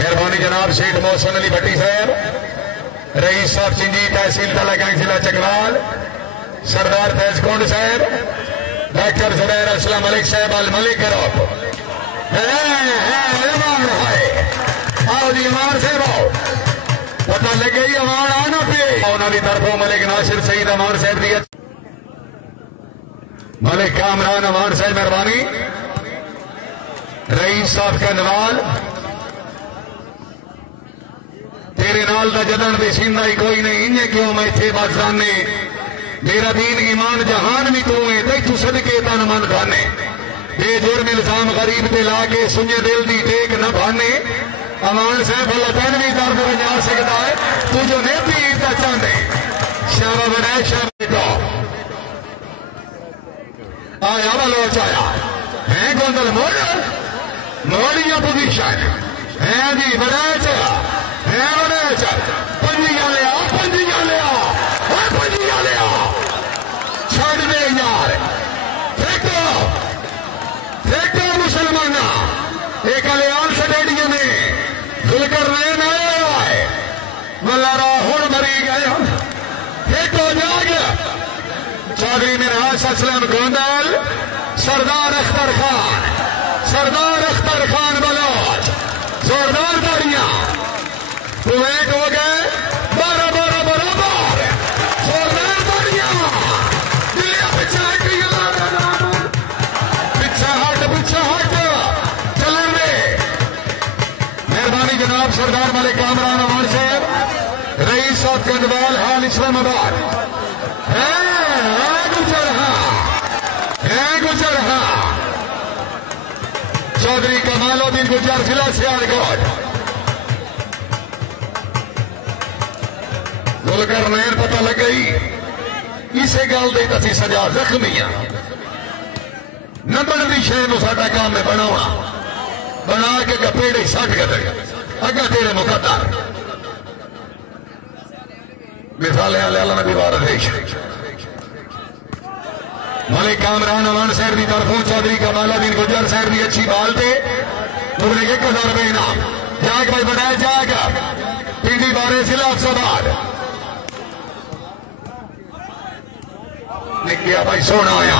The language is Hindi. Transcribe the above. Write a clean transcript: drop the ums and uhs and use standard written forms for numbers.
मेहरबानी जनाब शेख मोहसिन अली भट्टी साहब, रईस साहब चिंजी, तहसील तलागंज जिला चकवाल, सरदार फैज कुंड साहब, डॉक्टर जुबैर अस्लम मलिक साहब अल मलिक गिरोप आओ जी अमान साहब आओ, पता लग गई अमान आना पे उन्होंने तरफों मलिक नासिर सईद अमान साहब दी, मलिक कामरान अमान साहब मेहरबानी, रईस साहब का नवाल तेरे नाल दा जदन भी सींदा ही कोई नहीं, इन्हें क्यों मैं थे बाजाने, मेरा दीन ईमान जहान भी तू है, तू सदके तन मन खाने, बेजुर्म इल्जाम गरीब ते लाके सुने दिल दी टेक न भाने, अमान साहब भला तन भी दर्द बजा सकता है, तू जो ने पीर दा चाहते शाबा बनाए शाबा आया बलोच आया है गोंदल मोड़िया पोजीशन है जी बनाए चला है बनाए चल पंजिया लिया छोड़ दे यार, फेंको मुसलमाना एक कल्याण स्टेडियम में जुलकर नैन आया है वल्ला राहुल मरी गया, फेंको जाग चौधरी मिराज असलम गोंदल, सरदार अख्तर खान बलोच, जोरदार तालियां, कुवैत हो गए 12-12 बराबर, जोरदार तालियां, पीछे हट चलन में मेहरबानी जनाब सरदार मलिक कामरान अमान साहब, रईस साहब कंदवाल हाल इस्लामाबाद है गुजर चौधरी कमालुद्दीन गुजर जिला सियालकोट, गुलकर नैन पता लग गई इसे गल दे तसी सजा जख्मी न बनती शहर साडा काम है बनाना, बना के गपेड़े सट कर अगर तेरे मुकद्दर मिसाल नबी वारद मलिक कामरान अमान साहब की तरफों चौधरी कमालुद्दीन गुजर साहब की अच्छी बाल थे पूरे 1000 रुपए इनाम, जाग भाई बढ़ाया जाग पिंडी बारे जिला अफसाबाद निकलिया भाई सोना आया